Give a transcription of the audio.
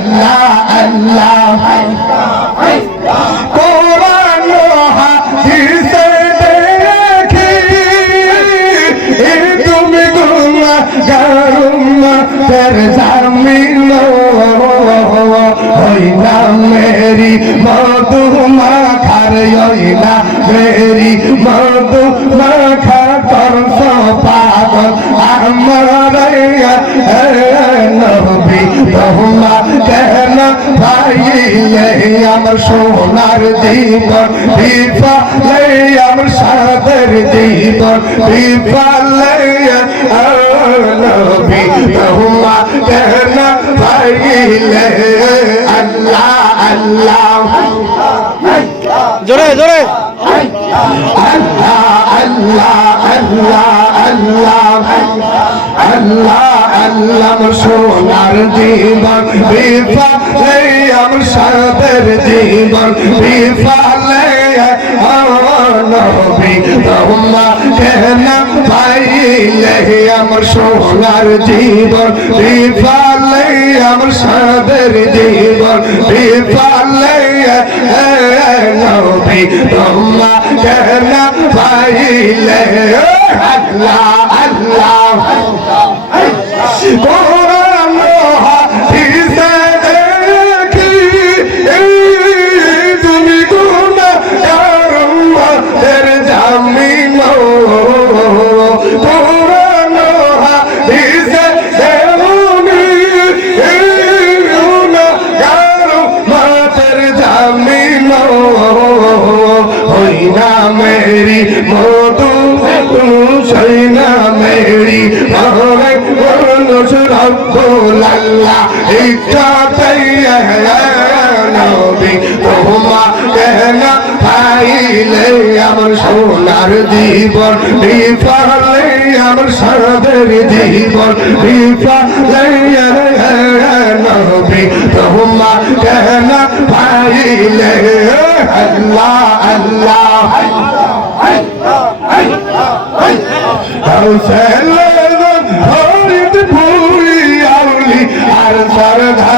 আল্লাহ আল্লাহ কোরআন হাদিসে দেখি তুমি গুনা গারুমা তের জামিন হইলা মেরি মধু মাখার হইলা মেরি মধু মাখার করস পাগল আমার নবী তোমা কেন ভাই? আমার সোনার জীবন বিফলে আমার সাদের জীবন বিফলে নবী তোমা কেন ভাই? আল্লাহ আল্লাহ জোরে জোরে। আল্লাহ আল্লাহ আল্লাহ আল্লাহ আল্লাহ আল্লাহ সোনার জীবন বিফলে আমার সাদের জীবন বিফলে নবী তোমা কেন পাইলে আমার সোনার জীবন বিফলে আমার সাদের জীবন বিফলে নবী তোমা কেন পাইলে আল্লাহ আল্লাহ কোরআন হাদিসে দেখি তুমি গুনাহগার উম্মতের জামিন কোরআন হাদিসে দেখি গুনাহগার উম্মতের জামিন হইনা মেরি মধু সৈনা মেরি মহরে মানুষ রব্বুল আল্লাহ ইচ্ছাতেই নবী তোমা কেন পাইলে আমার সোনার জীবন। বিফলে আমার সাদের জীবন। বিফলে নবী তোমা কেন পাইলে। আল্লাহ আল্লাহ আর সরধার